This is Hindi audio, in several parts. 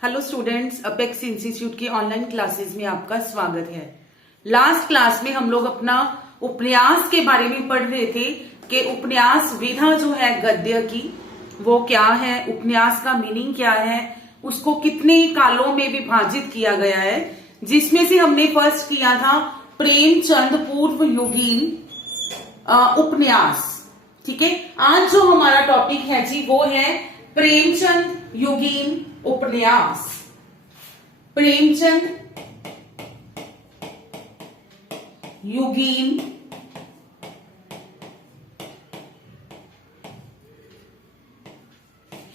हेलो स्टूडेंट्स, अपेक्स इंस्टीट्यूट की ऑनलाइन क्लासेस में आपका स्वागत है। लास्ट क्लास में हम लोग अपना उपन्यास के बारे में पढ़ रहे थे कि उपन्यास विधा जो है गद्य की वो क्या है, उपन्यास का मीनिंग क्या है, उसको कितने कालों में विभाजित किया गया है, जिसमें से हमने फर्स्ट किया था प्रेमचंद पूर्व युगीन उपन्यास। ठीक है, आज जो हमारा टॉपिक है जी वो है प्रेमचंद युगीन उपन्यास। प्रेमचंद युगीन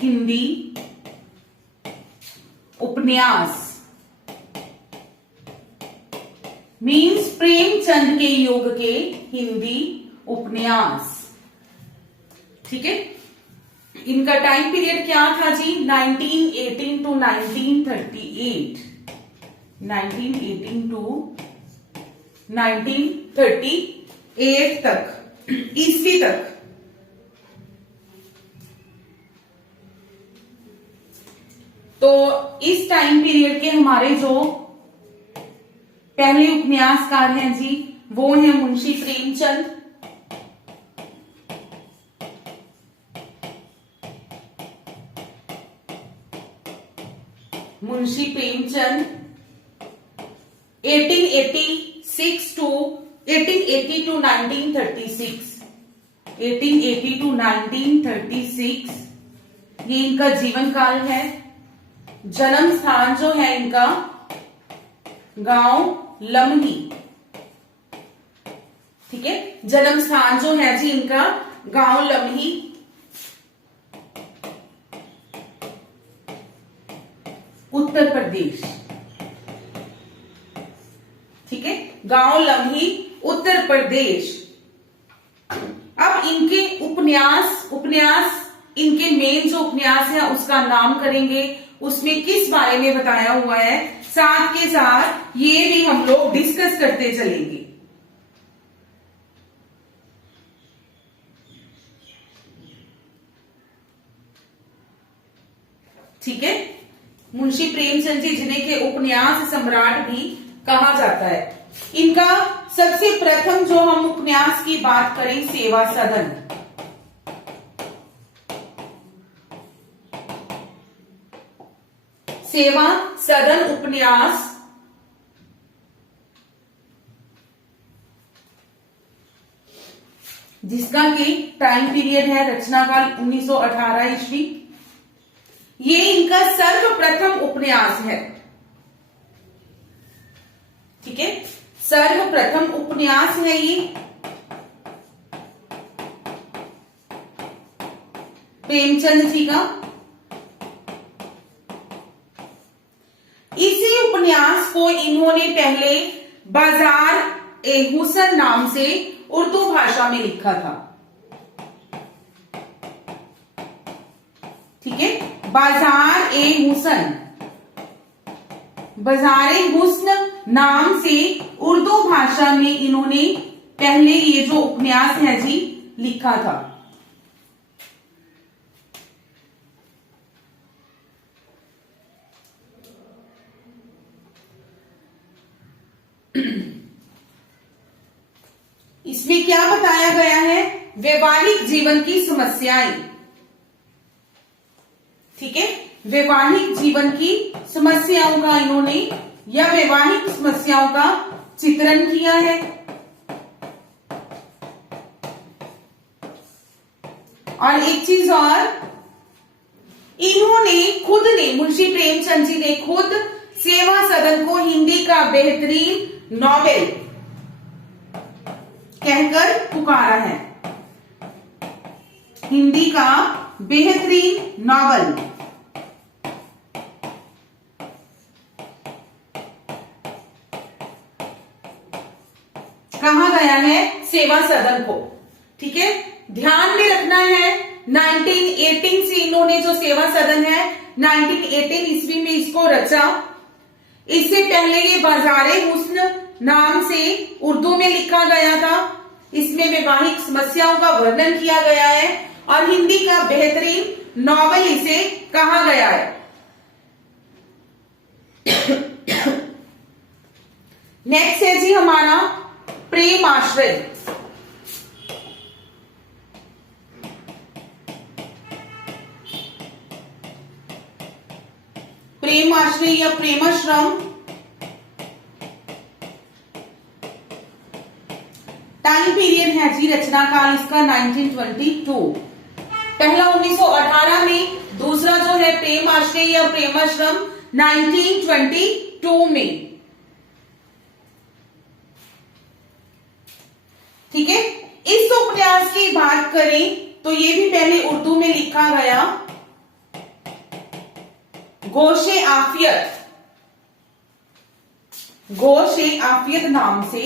हिंदी उपन्यास मीन्स प्रेमचंद के युग के हिंदी उपन्यास। ठीक है, इनका टाइम पीरियड क्या था जी? 1918 टू 1938, 1918 टू 1938 तक, ईस्वी तक। तो इस टाइम पीरियड के हमारे जो पहले उपन्यासकार हैं जी वो हैं Munshi Premchand. Munshi Premchand 1886 to 1880 to 1936, 1880 to 1936 ये इनका जीवन काल है। जन्म स्थान जो है इनका गांव लमही। ठीक है, जन्म स्थान जो है जी इनका गांव लमही। उत्तर प्रदेश। ठीक है, गांव लम्ही उत्तर प्रदेश। अब इनके उपन्यास इनके मेन जो उपन्यास है उसका नाम करेंगे, उसमें किस बारे में बताया हुआ है, साथ के साथ ये भी हम लोग डिस्कस करते चलेंगे। ठीक है, मुंशी प्रेमचंद जी जिन्हें के उपन्यास सम्राट भी कहा जाता है। इनका सबसे प्रथम जो हम उपन्यास की बात करें, सेवा सदन। सेवा सदन उपन्यास जिसका कि टाइम पीरियड है रचनाकाल 1918 ईस्वी। ये इनका सर्वप्रथम उपन्यास है। ठीक है, सर्वप्रथम उपन्यास है ये प्रेमचंद जी का। इसी उपन्यास को इन्होंने पहले बाजार ए हुसन नाम से उर्दू भाषा में लिखा था। ठीक है, बाजार ए हुसन, बाजार ए हुस्न नाम से उर्दू भाषा में इन्होंने पहले ये जो उपन्यास है जी लिखा था। इसमें क्या बताया गया है? वैवाहिक जीवन की समस्याएं। ठीक है, वैवाहिक जीवन की समस्याओं का इन्होंने या वैवाहिक समस्याओं का चित्रण किया है। और एक चीज और, इन्होंने खुद ने, मुंशी प्रेमचंद जी ने खुद सेवा सदन को हिंदी का बेहतरीन नॉवेल कहकर पुकारा है। हिंदी का बेहतरीन नॉवल। कहा गया है? सेवा सदन को। ठीक है, ध्यान में रखना है 1918 से इन्होंने जो सेवा सदन है 1918 ईस्वी में इसको रचा। इससे पहले ये बाजारे हुस्न नाम से उर्दू में लिखा गया था। इसमें वैवाहिक समस्याओं का वर्णन किया गया है और हिंदी का बेहतरीन नॉवल इसे कहा गया है। नेक्स्ट है जी हमारा प्रेम आश्रय। प्रेम आश्रय या प्रेमाश्रम टाइम पीरियड है जी, रचना काल इसका 1922। पहला 1918 में, दूसरा जो है प्रेम आश्रय या प्रेमाश्रम 1922 में। ठीक है, इस उपन्यास की बात करें तो ये भी पहले उर्दू में लिखा गया गोशे आफियत, गोशे आफियत नाम से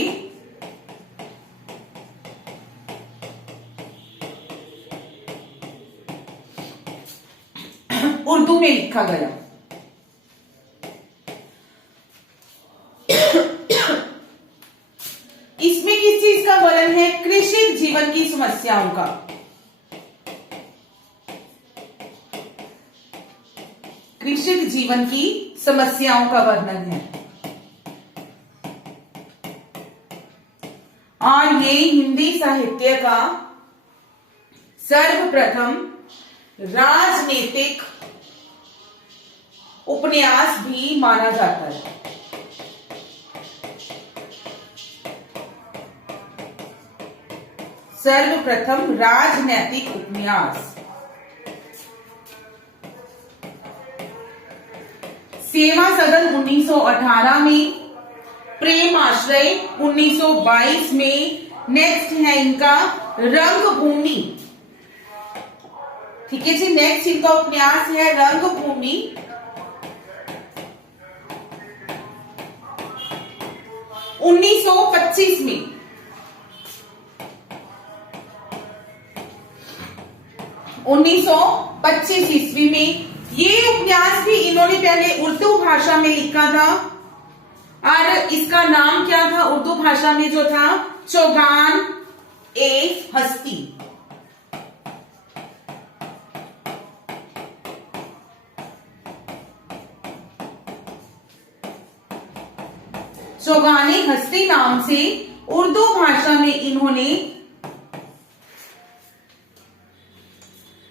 उर्दू में लिखा गया। इसमें किस चीज का वर्णन है? कृषि जीवन की समस्याओं का। कृषि जीवन की समस्याओं का वर्णन है और ये हिंदी साहित्य का सर्वप्रथम राजनीतिक उपन्यास भी माना जाता है। सर्वप्रथम राजनैतिक उपन्यास। सेवा सदन 1918 में, प्रेम आश्रय 1922 में। नेक्स्ट है इनका रंगभूमि। ठीक है जी, नेक्स्ट इनका उपन्यास है रंगभूमि 1925 में। 1925 ईस्वी में ये उपन्यास भी इन्होंने पहले उर्दू भाषा में लिखा था और इसका नाम क्या था उर्दू भाषा में जो था? चौगान ए हस्ती। चौगाने हस्ती नाम से उर्दू भाषा में इन्होंने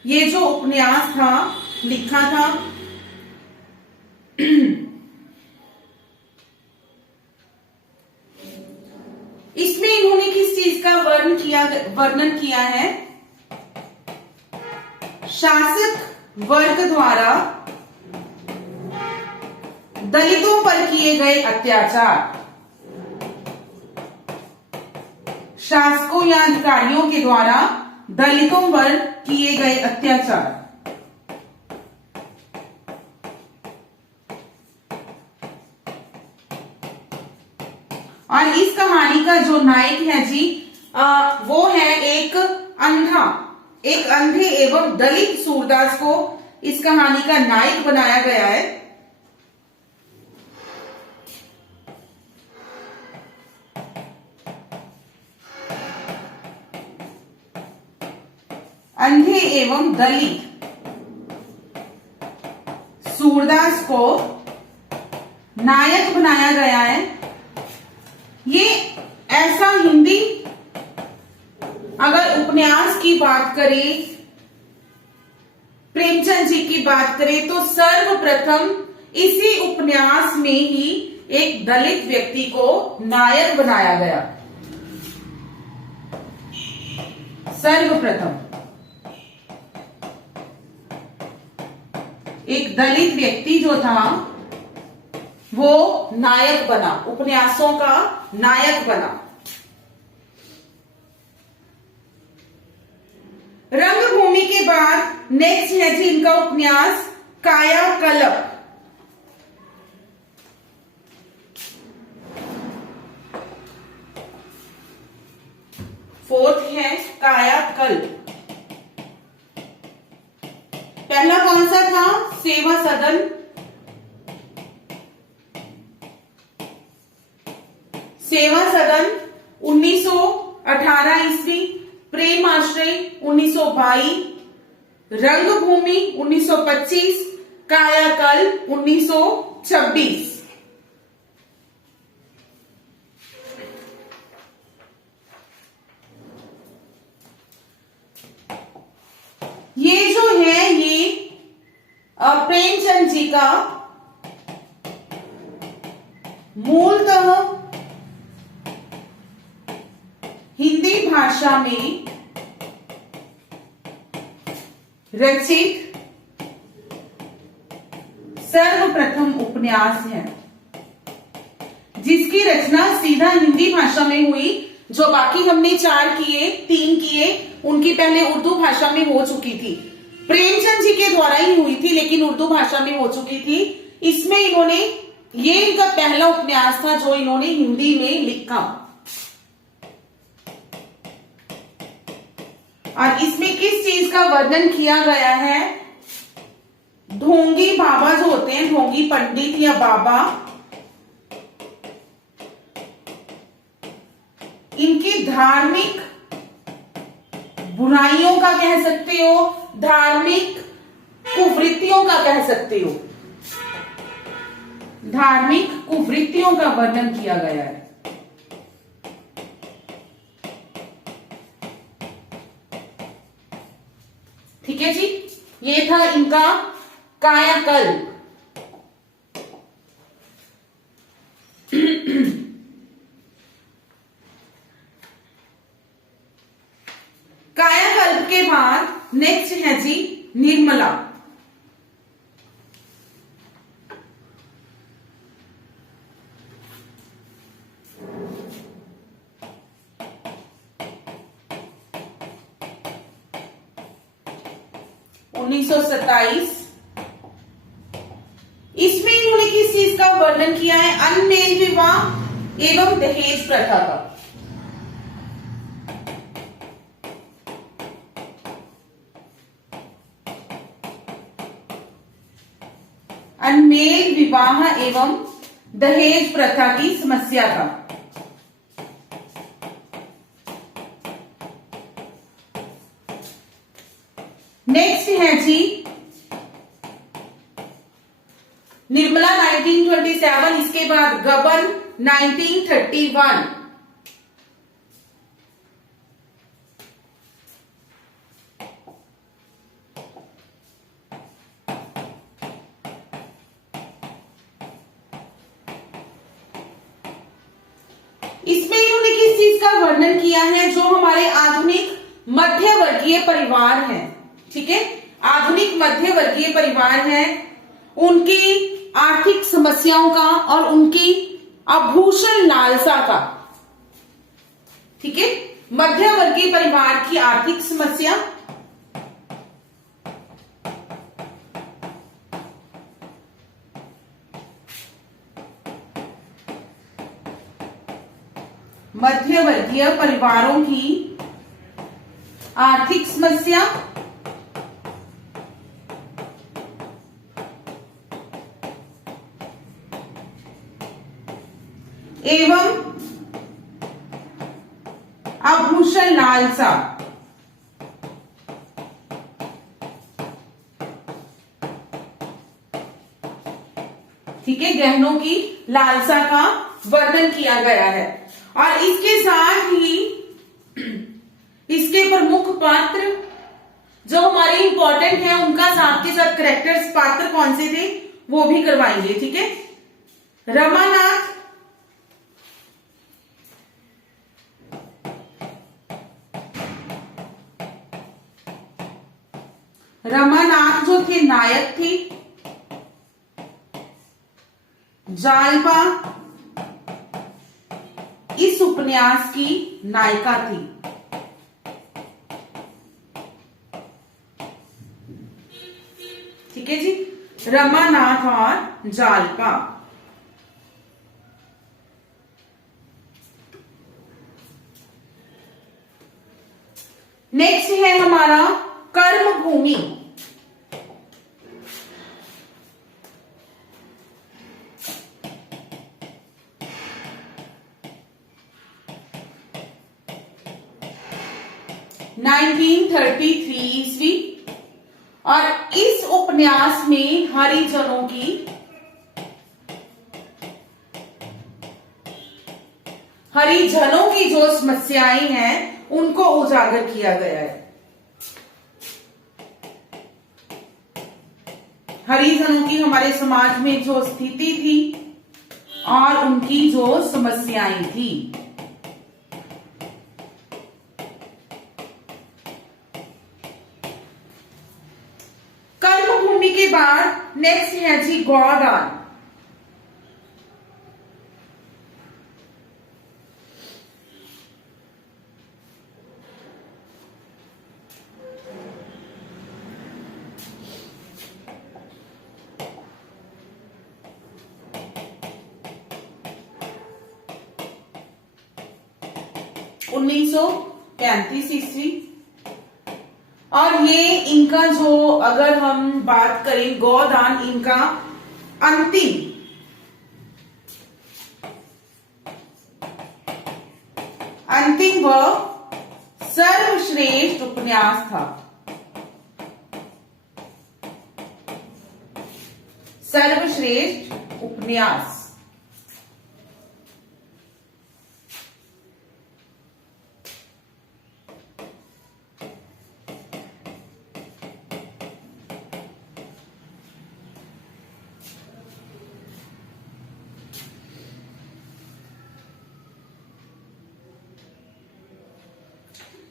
ये जो उपन्यास था लिखा था। इसमें इन्होंने किस चीज का वर्णन किया है? शासक वर्ग द्वारा दलितों पर किए गए अत्याचार। शासकों या अधिकारियों के द्वारा दलितों पर किए गए अत्याचार। और इस कहानी का जो नायक है जी वो है एक अंधे एवं दलित सूरदास को इस कहानी का नायक बनाया गया है। अंधे एवं दलित सूरदास को नायक बनाया गया है। ये ऐसा हिंदी अगर उपन्यास की बात करें, प्रेमचंद जी की बात करें तो सर्वप्रथम इसी उपन्यास में ही एक दलित व्यक्ति को नायक बनाया गया। सर्वप्रथम एक दलित व्यक्ति जो था वो नायक बना, उपन्यासों का नायक बना। रंगभूमि के बाद नेक्स्ट है जी इनका उपन्यास कायाकल्प। फोर्थ है कायाकल्प। पहला कौन सा था? सेवा सदन। सेवा सदन 1918 ईस्वी, प्रेम आश्रय 1922, रंगभूमि 1925, कायाकल्प 1926। ये जो है ये प्रेमचंद जी का मूलतः हिंदी भाषा में रचित सर्वप्रथम उपन्यास है, जिसकी रचना सीधा हिंदी भाषा में हुई। जो बाकी हमने 3 किए उनकी पहले उर्दू भाषा में हो चुकी थी। प्रेमचंद जी के द्वारा ही हुई थी लेकिन उर्दू भाषा में हो चुकी थी। इसमें इन्होंने, ये इनका पहला उपन्यास था जो इन्होंने हिंदी में लिखा। और इसमें किस चीज का वर्णन किया गया है? ढोंगी बाबा जो होते हैं, ढोंगी पंडित या बाबा, इनकी धार्मिक बुराइयों का कह सकते हो, धार्मिक कुवृत्तियों का कह सकते हो, धार्मिक कुवृत्तियों का वर्णन किया गया है। ठीक है जी, ये था इनका कायाकल्प। कायाकल्प के बाद नेक्स्ट है जी निर्मला। (1927) इसमें इन्होंने किस चीज का वर्णन किया है? अनमेल विवाह एवं दहेज प्रथा का। अनमेल विवाह एवं दहेज प्रथा की समस्या का। नेक्स्ट है जी निर्मला 1927, इसके बाद गबन 1931। इसमें इन्होंने किस चीज का वर्णन किया है? जो हमारे आधुनिक मध्यवर्गीय परिवार हैं, ठीक है, आधुनिक मध्यवर्गीय परिवार हैं, उनकी आर्थिक समस्याओं का और उनकी आभूषण लालसा का। ठीक है, मध्यवर्गीय परिवार की आर्थिक समस्या, मध्यवर्गीय परिवारों की आर्थिक समस्या एवं आभूषण लालसा। ठीक है, गहनों की लालसा का वर्णन किया गया है। और इसके साथ ही इसके प्रमुख पात्र जो हमारे इंपॉर्टेंट है, उनका साथ के साथ कैरेक्टर्स, पात्र कौन से थे वो भी करवाएंगे। ठीक है, रमानाथ, रमानाथ जो थे नायक थे, जालपा इस उपन्यास की नायिका थी। ठीक है जी, रमानाथ और जालपा। नेक्स्ट है हमारा कर्मभूमि। (1933) और इस उपन्यास में हरिजनों की जो समस्याएं हैं उनको उजागर किया गया है। हरिजनों की हमारे समाज में जो स्थिति थी और उनकी जो समस्याएं थी। कर्म भूमि के बाद नेक्स्ट है जी गौदान। उन्नीस सौ 35 ईस्वी। और ये इनका जो अगर हम बात करें गौदान, इनका अंतिम व सर्वश्रेष्ठ उपन्यास था। सर्वश्रेष्ठ उपन्यास।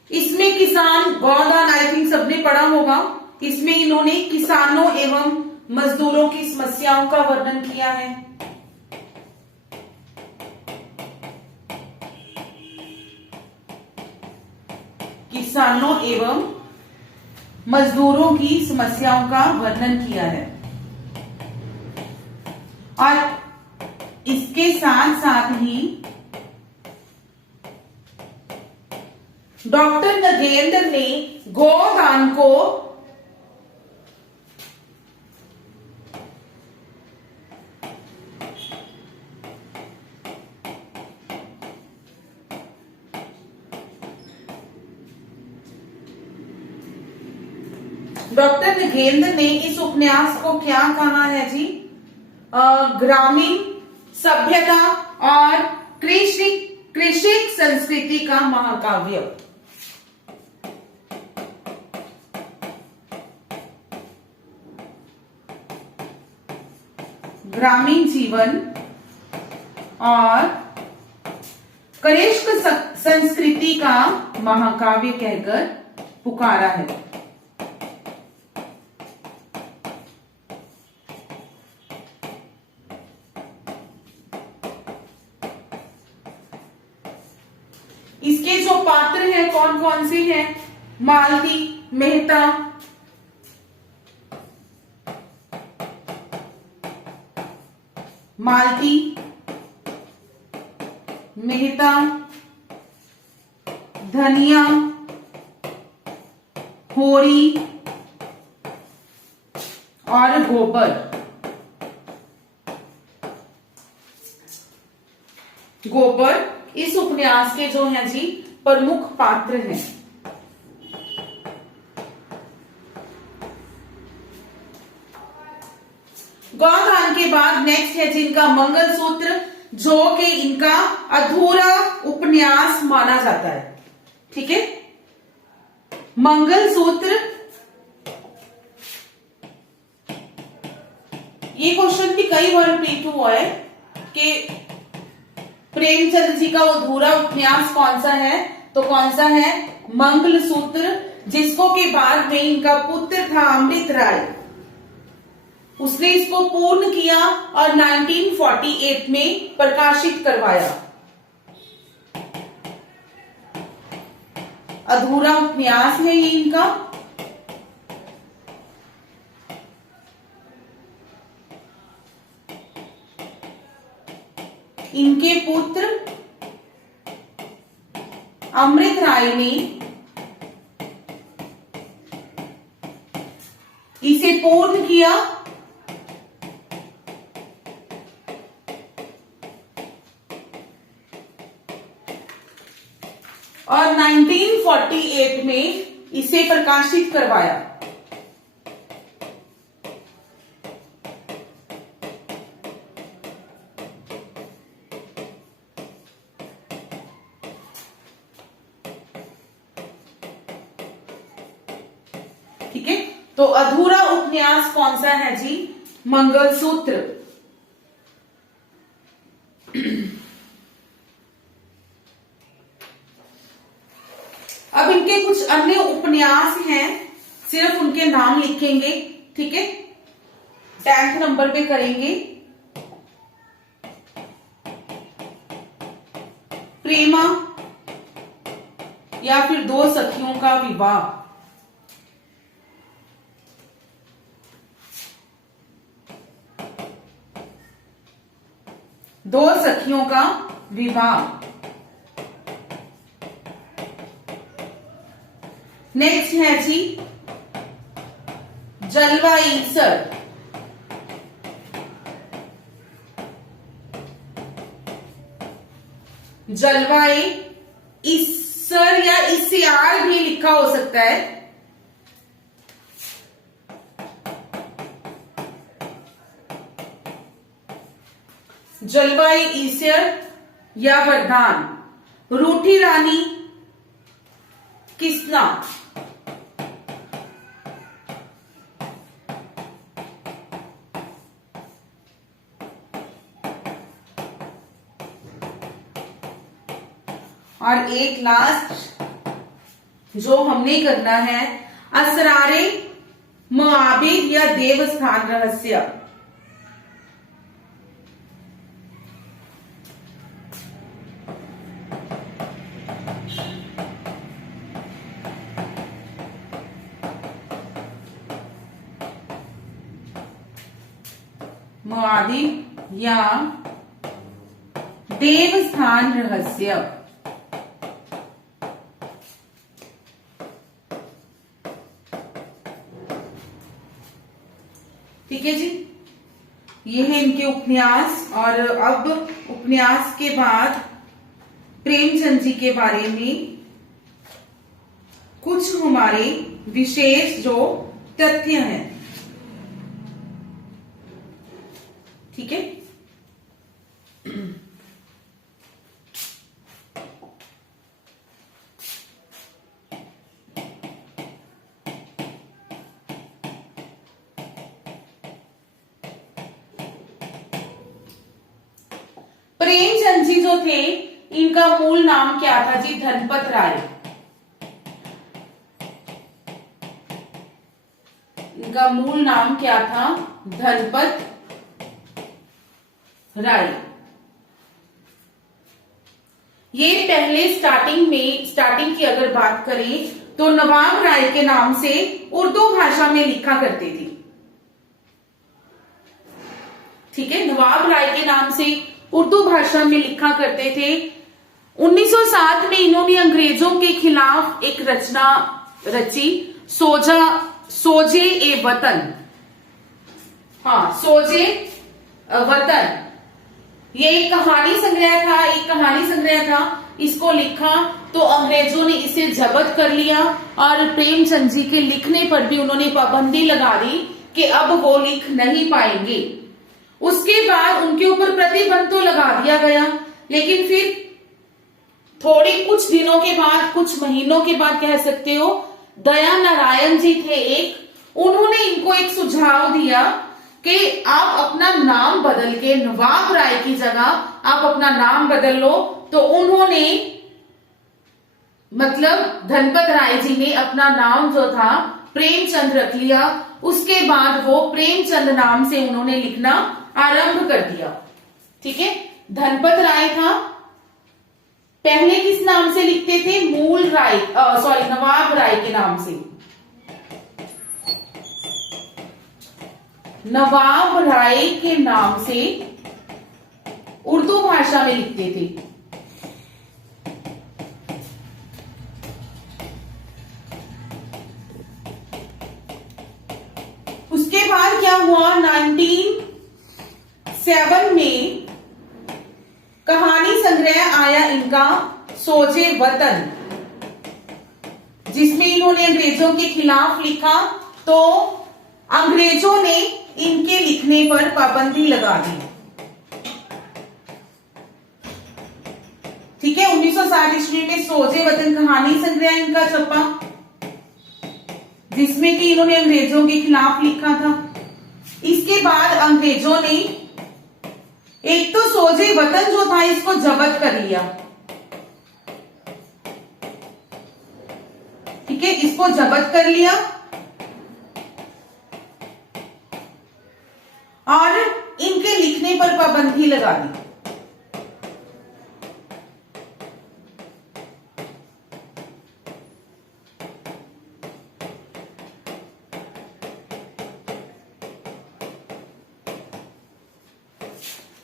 इसमें किसान गौदान आई थिंक सबने पढ़ा होगा। इसमें इन्होंने किसानों एवं मजदूरों की समस्याओं का वर्णन किया है। किसानों एवं मजदूरों की समस्याओं का वर्णन किया है। और इसके साथ साथ ही डॉक्टर नगेंद्र ने गौदान को इस उपन्यास को क्या कहा है जी? ग्रामीण सभ्यता और कृषि संस्कृति का महाकाव्य। ग्रामीण जीवन और कृषि संस्कृति का महाकाव्य कहकर पुकारा है। इसके जो पात्र हैं कौन कौन से हैं? मालती मेहता, धनिया, होरी और गोबर। इस उपन्यास के जो हैं जी प्रमुख पात्र हैं। गौदान के बाद नेक्स्ट है जिनका मंगलसूत्र, जो कि इनका अधूरा उपन्यास माना जाता है। ठीक है, मंगलसूत्र। ये क्वेश्चन भी कई बार रिपीट हुआ है कि प्रेमचंद जी का अधूरा उपन्यास कौन सा है? तो कौन सा है? मंगलसूत्र, जिसको के बाद में इनका पुत्र था अमृत राय, उसने इसको पूर्ण किया और 1948 में प्रकाशित करवाया। अधूरा उपन्यास है ये इनका। इनके पुत्र अमृत राय ने इसे पूर्ण किया और 1948 में इसे प्रकाशित करवाया। ठीक है, तो अधूरा उपन्यास कौन सा है जी? मंगलसूत्र। अब इनके कुछ अन्य उपन्यास हैं, सिर्फ उनके नाम लिखेंगे, ठीक है। 10th नंबर पे करेंगे। प्रेमा या फिर दो सखियों का विवाह। दो सखियों का विवाह। नेक्स्ट है जी जलवा ईसर। जलवाए ईसर या इसियार भी लिखा हो सकता है। जलवाई ईसर या वरदान। रूठी रानी किसना। और एक लास्ट जो हमने करना है, असरारे मुआबिद या देवस्थान रहस्य। मुआबिद या देवस्थान रहस्य। ठीक है जी, ये है इनके उपन्यास। और अब उपन्यास के बाद प्रेमचंद जी के बारे में कुछ हमारे विशेष जो तथ्य हैं, ठीक है। प्रेमचंद जी जो थे, इनका मूल नाम क्या था जी? धनपत राय। इनका मूल नाम क्या था? धनपत राय। ये पहले स्टार्टिंग की अगर बात करें तो नवाब राय के नाम से उर्दू भाषा में लिखा करते थे, ठीक है। नवाब राय के नाम से उर्दू भाषा में लिखा करते थे। 1907 में इन्होंने अंग्रेजों के खिलाफ एक रचना रची, सोजे ए वतन। हाँ, सोजे वतन। ये एक कहानी संग्रह था। इसको लिखा तो अंग्रेजों ने इसे जब्त कर लिया और प्रेमचंद जी के लिखने पर भी उन्होंने पाबंदी लगा दी कि अब वो लिख नहीं पाएंगे। उसके बाद उनके ऊपर प्रतिबंध तो लगा दिया गया, लेकिन फिर थोड़ी कुछ दिनों के बाद, कुछ महीनों के बाद कह सकते हो, दया नारायण जी थे एक, उन्होंने इनको एक सुझाव दिया कि आप अपना नाम बदल के नवाब राय की जगह आप अपना नाम बदल लो। तो उन्होंने मतलब धनपत राय जी ने अपना नाम जो था प्रेमचंद रख लिया। उसके बाद वो प्रेमचंद नाम से उन्होंने लिखना आरंभ कर दिया, ठीक है। धनपत राय था, पहले किस नाम से लिखते थे? नवाब राय के नाम से। नवाब राय के नाम से उर्दू भाषा में लिखते थे। उसके बाद क्या हुआ? 1907 में कहानी संग्रह आया इनका सोजे वतन, जिसमें इन्होंने अंग्रेजों के खिलाफ लिखा। तो अंग्रेजों ने इनके लिखने पर पाबंदी लगा दी, ठीक है। 1960 ईस्वी में सोजे वतन कहानी संग्रह इनका छपा, जिसमें कि इन्होंने अंग्रेजों के खिलाफ लिखा था। इसके बाद अंग्रेजों ने एक तो सोजे वतन जो था इसको जब्त कर लिया, ठीक है, इसको जब्त कर लिया और इनके लिखने पर पाबंदी लगा दी।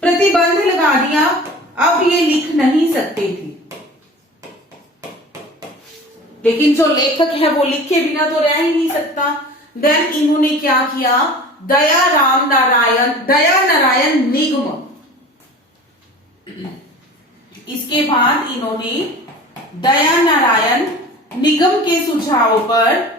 प्रतिबंध लगा दिया, अब ये लिख नहीं सकते थे। लेकिन जो लेखक है वो लिखे बिना तो रह ही नहीं सकता। देन इन्होंने क्या किया, दया नारायण निगम, इसके बाद इन्होंने दया नारायण निगम के सुझाव पर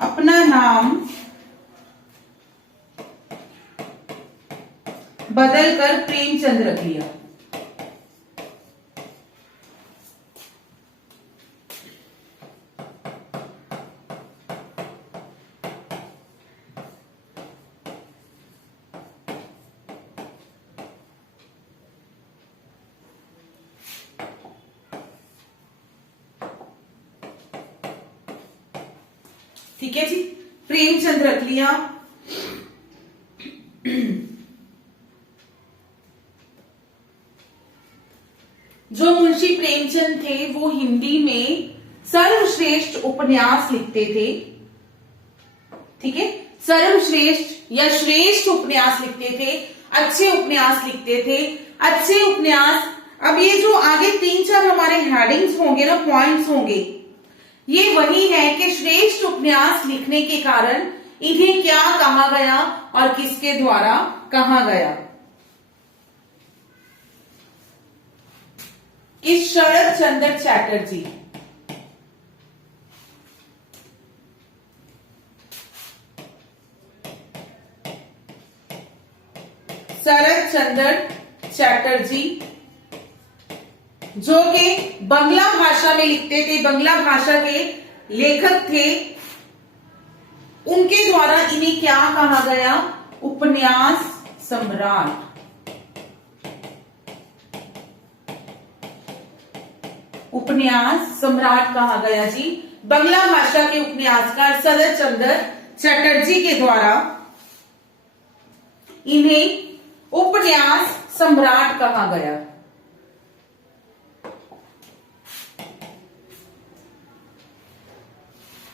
अपना नाम बदलकर प्रेमचंद रख लिया। ठीक है जी, प्रेमचंद रख लिया। जो मुंशी प्रेमचंद थे वो हिंदी में सर्वश्रेष्ठ उपन्यास लिखते थे, ठीक है, सर्वश्रेष्ठ या श्रेष्ठ उपन्यास लिखते थे, अच्छे उपन्यास लिखते थे, अच्छे उपन्यास। अब ये जो आगे 3-4 हमारे हेडिंग्स होंगे ना, पॉइंट्स होंगे, ये वही है कि श्रेष्ठ उपन्यास लिखने के कारण इन्हें क्या कहा गया और किसके द्वारा कहा गया। किस शरद चंद्र चैटर्जी, शरद चंद्र चैटर्जी, जो कि बंगला भाषा में लिखते थे, बंगला भाषा के लेखक थे, उनके द्वारा इन्हें क्या कहा गया, उपन्यास सम्राट। उपन्यास सम्राट कहा गया जी, बंगला भाषा के उपन्यासकार शरद चंद्र चैटर्जी के द्वारा इन्हें उपन्यास सम्राट कहा गया।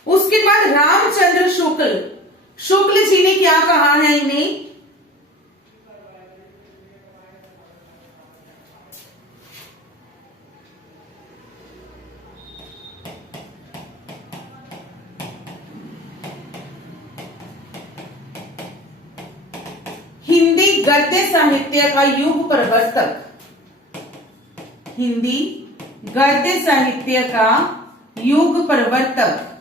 उसके बाद रामचंद्र शुक्ल जी ने क्या कहा है इन्हें, हिंदी गद्य साहित्य का युग प्रवर्तक, हिंदी गद्य साहित्य का युग प्रवर्तक।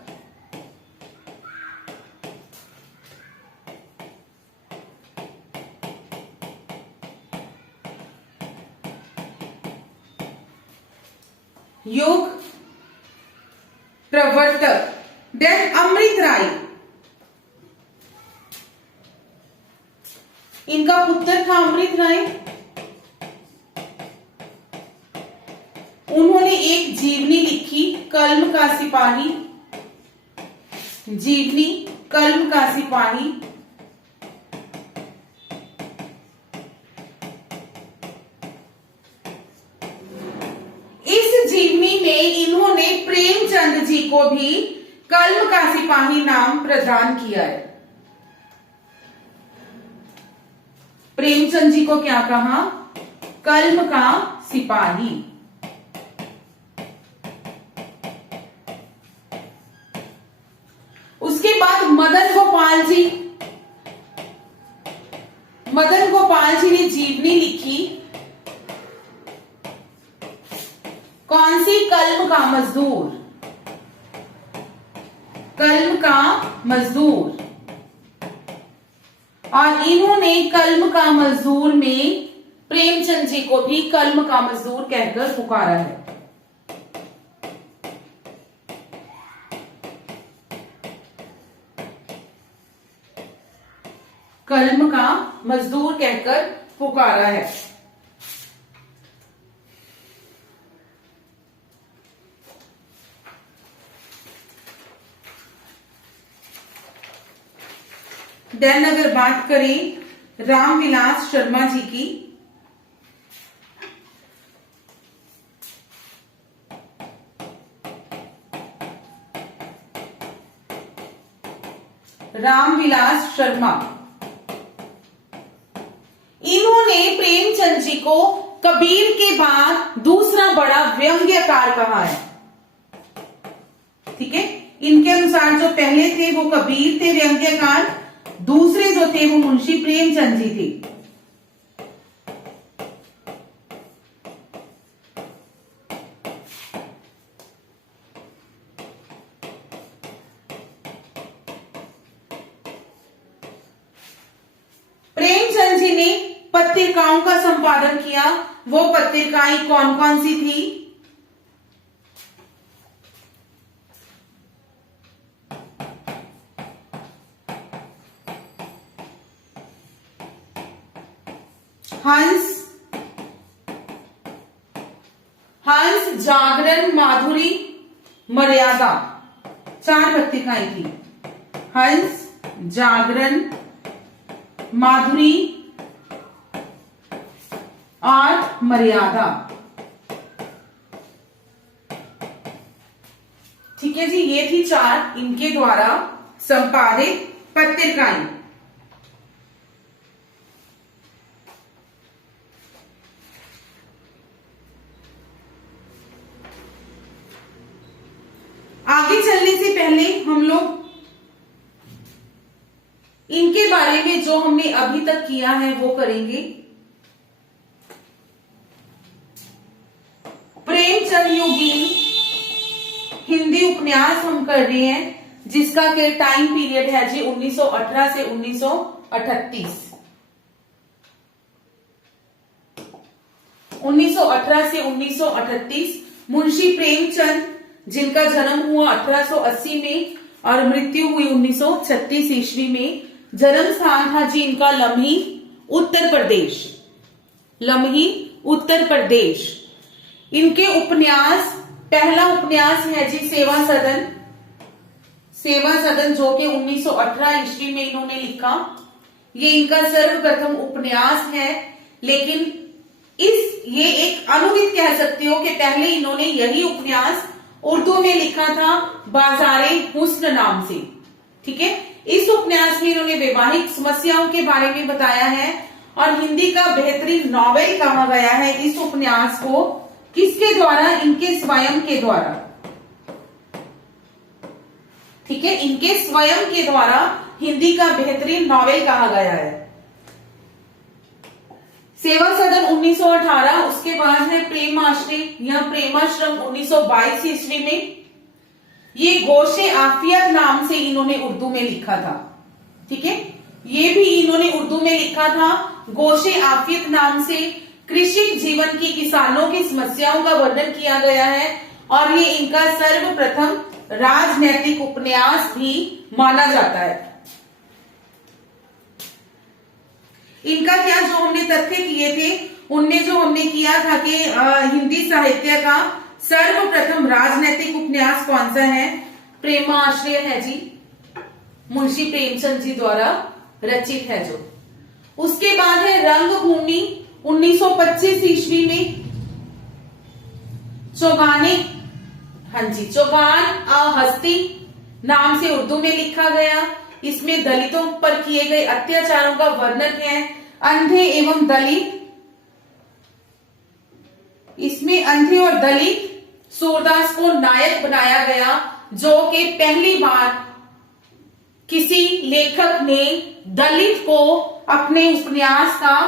युग प्रवर्तक। देन अमृत राय, इनका पुत्र था अमृत राय। उन्होंने एक जीवनी लिखी, कलम का सिपाही, जीवनी कलम का सिपाही। इस जीवनी में इन्होंने प्रेमचंद जी को भी कलम का सिपाही नाम प्रदान किया है। प्रेमचंद जी को क्या कहा, कलम का सिपाही। उसके बाद मदन गोपाल जी ने जीवनी लिखी, कौन सी, कलम का मजदूर। कल्म का मजदूर। और इन्होंने कल्म का मजदूर में प्रेमचंद जी को भी कल्म का मजदूर कहकर पुकारा है। कल्म का मजदूर कहकर पुकारा है। देन अगर बात करें रामविलास शर्मा जी की, रामविलास शर्मा, इन्होंने प्रेमचंद जी को कबीर के बाद दूसरा बड़ा व्यंग्यकार कहा है। ठीक है, इनके अनुसार जो पहले थे वो कबीर थे व्यंग्यकार, दूसरे जो थे वो मुंशी प्रेमचंद जी थे। प्रेमचंद जी ने पत्रिकाओं का संपादन किया। वो पत्रिकाएं कौन कौन सी थी? हंस, हंस, जागरण, माधुरी, मर्यादा, 4 पत्रिकाएं थी। हंस, जागरण, माधुरी और मर्यादा। ठीक है जी, ये थी 4 इनके द्वारा संपादित पत्रिकाएं। आगे चलने से पहले हम लोग इनके बारे में जो हमने अभी तक किया है वो करेंगे। प्रेमचंद योगी हिंदी उपन्यास हम कर रहे हैं, जिसका के टाइम पीरियड है जी 1918 से 1938। 1918 से 1938 मुंशी प्रेमचंद, जिनका जन्म हुआ 1880 में और मृत्यु हुई 1936 ईस्वी में। जन्म स्थान था जी इनका लम्ही, उत्तर प्रदेश। लम्ही, उत्तर प्रदेश। इनके उपन्यास, पहला उपन्यास है जी सेवा सदन। सेवा सदन जो कि 1918 ईस्वी में इन्होंने लिखा। ये इनका सर्वप्रथम उपन्यास है, लेकिन ये एक अनुदित कह सकते हो कि पहले इन्होंने यही उपन्यास उर्दू में लिखा था बाजारे हुस्न नाम से। ठीक है, इस उपन्यास में इन्होंने वैवाहिक समस्याओं के बारे में बताया है और हिंदी का बेहतरीन नॉवेल कहा गया है इस उपन्यास को। किसके द्वारा? इनके स्वयं के द्वारा। ठीक है, इनके स्वयं के द्वारा हिंदी का बेहतरीन नॉवेल कहा गया है। सेवा सदन 1918, उसके बाद है प्रेमाश्रय या प्रेमाश्रम 1922 ईस्वी में। ये गोशे आफियत नाम से इन्होंने उर्दू में लिखा था। ठीक है, ये भी इन्होंने उर्दू में लिखा था। गोशे आफियत नाम से कृषि जीवन की, किसानों की समस्याओं का वर्णन किया गया है और ये इनका सर्वप्रथम राजनैतिक उपन्यास भी माना जाता है। इनका क्या जो हमने तथ्य किए थे उनमें जो हमने किया था कि हिंदी साहित्य का सर्वप्रथम राजनैतिक उपन्यास कौन सा है? प्रेमाश्रय है जी, मुंशी प्रेमचंद जी द्वारा रचित है जो। उसके बाद है रंगभूमि 1925 ईस्वी में। चौगाने, हाँ जी, चौगान हस्ती नाम से उर्दू में लिखा गया। इसमें दलितों पर किए गए अत्याचारों का वर्णन है। अंधे एवं दलित, इसमें अंधे और दलित सूरदास को नायक बनाया गया, जो कि पहली बार किसी लेखक ने दलित को अपने उपन्यास का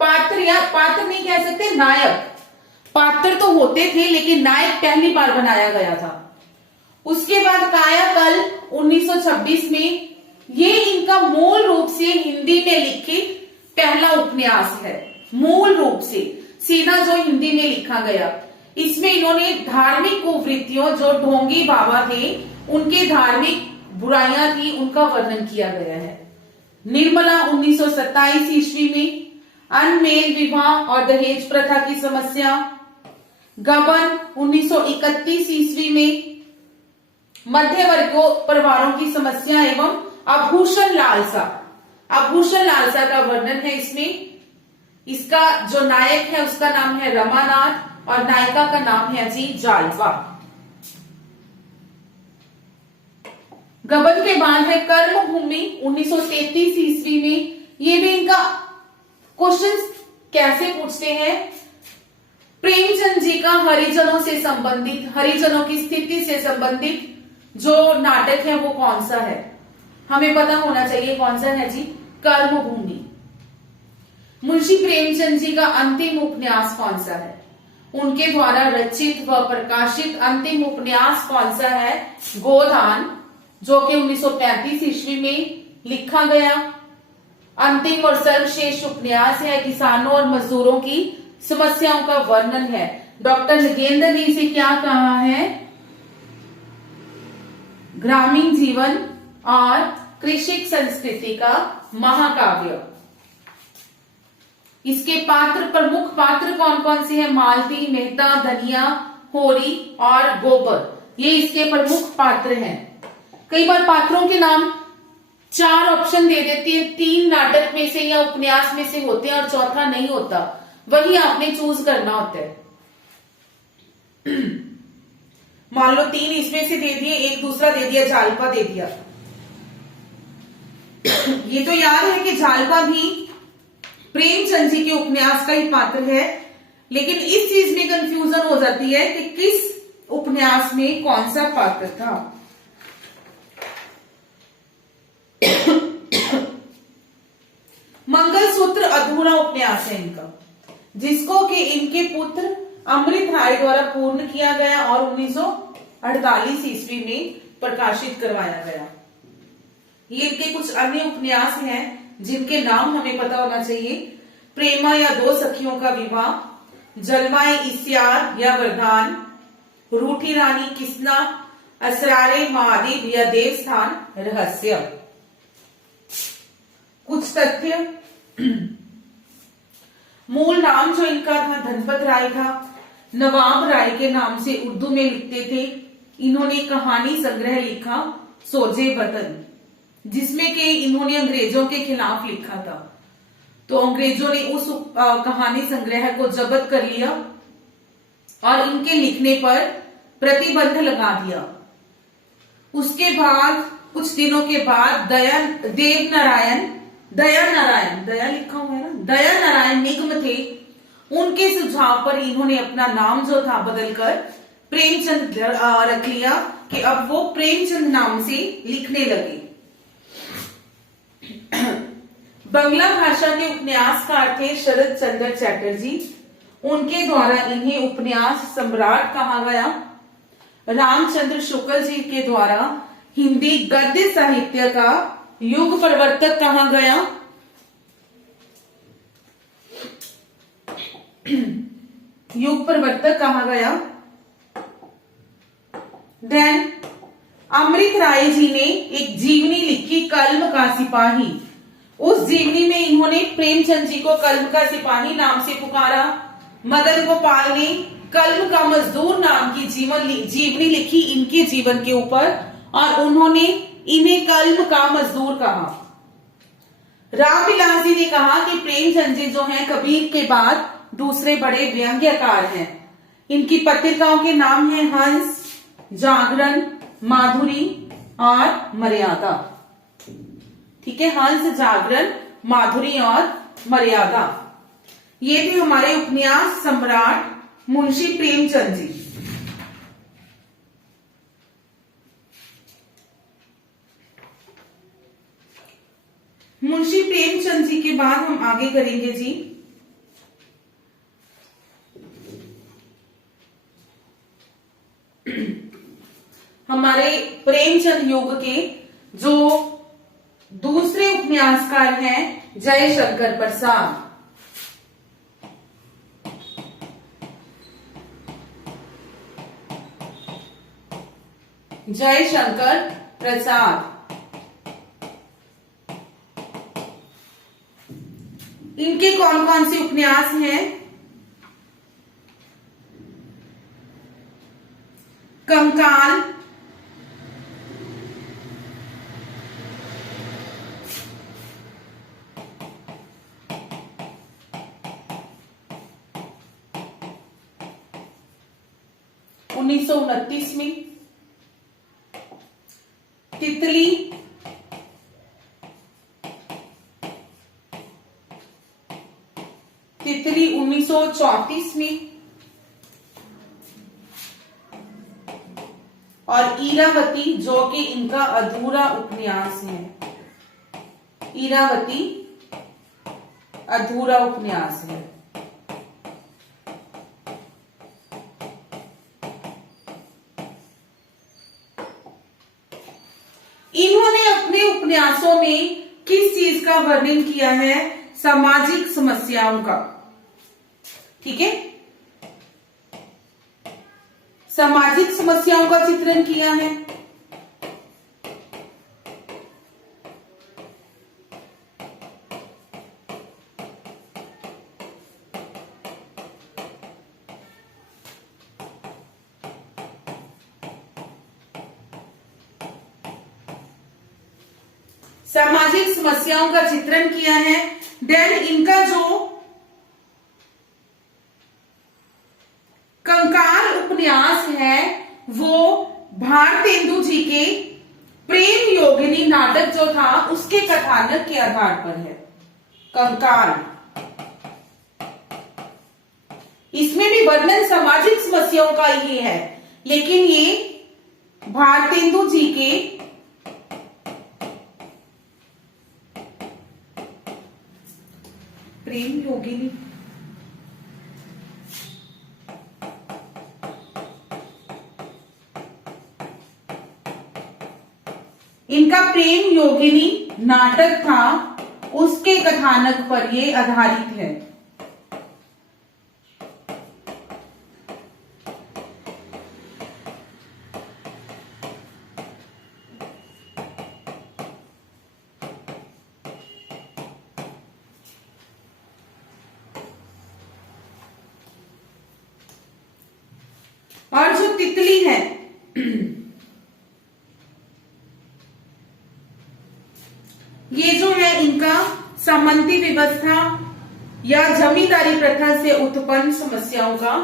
पात्र, या पात्र नहीं कह सकते, नायक। पात्र तो होते थे लेकिन नायक पहली बार बनाया गया था। उसके बाद कायाकल्प 1926 में, ये इनका मूल रूप से हिंदी में लिखित पहला उपन्यास है। मूल रूप से सीधा जो हिंदी में लिखा गया। इसमें इन्होंने धार्मिक कुवृत्तियों, जो ढोंगी बाबा थे उनके धार्मिक बुराइयां थी, उनका वर्णन किया गया है। निर्मला 1927 ईस्वी में, अनमेल विवाह और दहेज प्रथा की समस्या। गबन 1931 ईस्वी में, मध्य वर्ग परिवारों की समस्या एवं आभूषण लालसा। आभूषण लालसा का वर्णन है इसमें। इसका जो नायक है उसका नाम है रमानाथ और नायिका का नाम है जी जालपा। गबन के बाद है कर्मभूमि 1933 ईस्वी में। ये भी इनका क्वेश्चन कैसे पूछते हैं, प्रेमचंद जी का हरिजनों से संबंधित, हरिजनों की स्थिति से संबंधित जो नाटक है वो कौन सा है, हमें पता होना चाहिए कौन सा है जी, कर्मभूमि। मुंशी प्रेमचंद जी का अंतिम उपन्यास कौन सा है, उनके द्वारा रचित व प्रकाशित अंतिम उपन्यास कौन सा है, गोदान, जो कि 1935 ईस्वी में लिखा गया अंतिम और सर्वश्रेष्ठ उपन्यास है। किसानों और मजदूरों की समस्याओं का वर्णन है। डॉक्टर नगेंद्र ने इसे क्या कहा है, ग्रामीण जीवन और कृषिक संस्कृति का महाकाव्य। इसके पात्र, प्रमुख पात्र कौन कौन से हैं, मालती, मेहता, धनिया, होरी और गोबर, ये इसके प्रमुख पात्र हैं। कई बार पात्रों के नाम 4 ऑप्शन दे देती है, 3 नाटक में से या उपन्यास में से होते हैं और चौथा नहीं होता, वही आपने चूज करना होता है। मान लो 3 इसमें से दे दिए, एक दूसरा दे दिया, जालपा दे दिया। ये तो याद है कि जालपा भी प्रेमचंद जी के उपन्यास का ही पात्र है, लेकिन इस चीज में कंफ्यूजन हो जाती है कि किस उपन्यास में कौन सा पात्र था। मंगलसूत्र अधूरा उपन्यास है इनका, जिसको कि इनके पुत्र अमृत राय द्वारा पूर्ण किया गया और 1948 ईस्वी में प्रकाशित करवाया गया। ये इनके कुछ अन्य उपन्यास हैं जिनके नाम हमें पता होना चाहिए। प्रेमा या दो सखियों का विवाह, जलवाए इस्यार या वरदान, रूठी रानी किसना, असरारे महादेव या देवस्थान रहस्य। कुछ तथ्य, मूल नाम जो इनका था धनपत राय था, नवाब राय के नाम से उर्दू में लिखते थे। इन्होंने कहानी संग्रह लिखा सोजे वतन, जिसमें कि इन्होंने अंग्रेजों के खिलाफ लिखा था। तो अंग्रेजों ने उस कहानी संग्रह को जब्त कर लिया और इनके लिखने पर प्रतिबंध लगा दिया। उसके बाद कुछ दिनों के बाद दया लिखा हुआ है ना, दया नारायण निगम थे, उनके सुझाव पर इन्होंने अपना नाम जो था बदलकर प्रेमचंद रख लिया कि अब वो प्रेमचंद नाम से लिखने लगे। बंगला भाषा के उपन्यासकार थे शरद चंद्र चैटर्जी, उनके द्वारा इन्हें उपन्यास सम्राट कहा गया। रामचंद्र शुक्ल जी के द्वारा हिंदी गद्य साहित्य का युग प्रवर्तक कहा गया। युग प्रवर्तक कहा गया। देन अमृत राय जी ने एक जीवनी लिखी, कल्म का सिपाही। उस जीवनी में इन्होंने प्रेमचंद जी को कल्म का सिपाही नाम से पुकारा। मदन गोपाल ने कल्म का मजदूर नाम की जीवनी लिखी इनके जीवन के ऊपर और उन्होंने इन्हें कल्म का मजदूर कहा। रामविलास जी ने कहा कि प्रेमचंद जी जो हैं कबीर के बाद दूसरे बड़े व्यंग्यकार हैं। इनकी पत्रिकाओं के नाम हैं हंस, जागरण, माधुरी और मर्यादा। ठीक है, हंस, जागरण, माधुरी और मर्यादा। ये थे हमारे उपन्यास सम्राट मुंशी प्रेमचंद जी। मुंशी प्रेमचंद जी के बाद हम आगे करेंगे जी हमारे प्रेमचंद युग के जो दूसरे उपन्यासकार हैं जयशंकर प्रसाद। जयशंकर प्रसाद इनके कौन कौन से उपन्यास हैं? कंकाल, उन्नीस सौ उनतीस में, तितली, तितली 1934 में, और इरावती जो कि इनका अधूरा उपन्यास है। इरावती अधूरा उपन्यास है। इन्होंने अपने उपन्यासों में किस चीज का वर्णन किया है? सामाजिक समस्याओं का। ठीक है, सामाजिक समस्याओं का चित्रण किया है। सामाजिक समस्याओं का चित्रण किया है। देन इनका जो कंकाल उपन्यास है वो भारतेंदु जी के प्रेम योगिनी नाटक जो था उसके कथानक के आधार पर है। कंकाल, इसमें भी वर्णन सामाजिक समस्याओं का ही है, लेकिन ये भारतेंदु जी के प्रेम योगिनी इनका प्रेम योगिनी नाटक था उसके कथानक पर ये आधारित है। और जो तितली है ये जो है इनका सामंती व्यवस्था या जमींदारी प्रथा से उत्पन्न समस्याओं का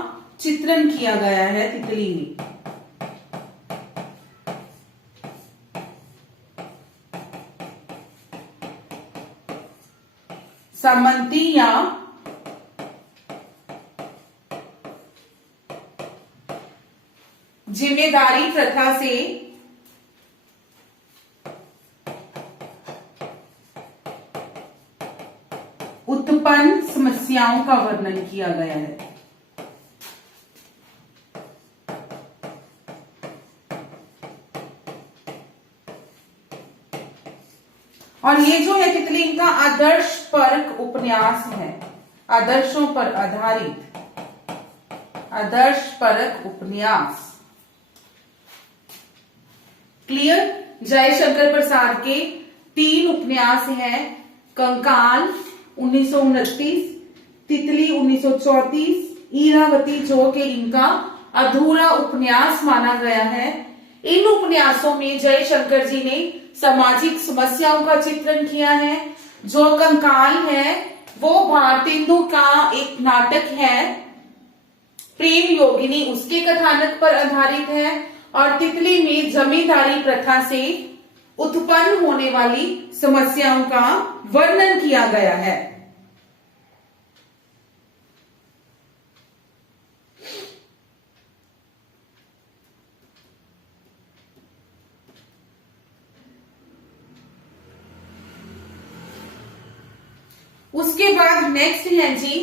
चित्रण किया गया है तितली में। सामंती या जिम्मेदारी प्रथा से उत्पन्न समस्याओं का वर्णन किया गया है। और ये जो है तितली इनका आदर्श परक उपन्यास है, आदर्शों पर आधारित आदर्श परक उपन्यास। क्लियर? जयशंकर प्रसाद के 3 उपन्यास हैं, कंकाल 1929, तितली 1934, इरावती जो कि इनका अधूरा उपन्यास माना गया है। इन उपन्यासों में जयशंकर जी ने सामाजिक समस्याओं का चित्रण किया है। जो कंकाल है वो भारतेंदु का एक नाटक है प्रेम योगिनी, उसके कथानक पर आधारित है। और तितली में जमींदारी प्रथा से उत्पन्न होने वाली समस्याओं का वर्णन किया गया है। उसके बाद नेक्स्ट है जी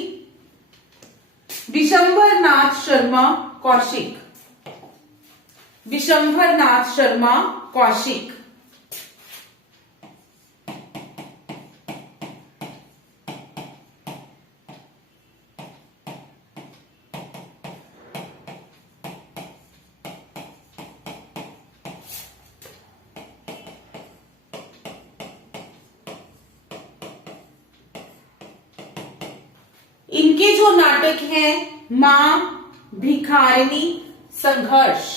विशंबर नाथ शर्मा कौशिक। विशंभर नाथ शर्मा कौशिक। इनके जो नाटक हैं मां, भिखारिणी, संघर्ष।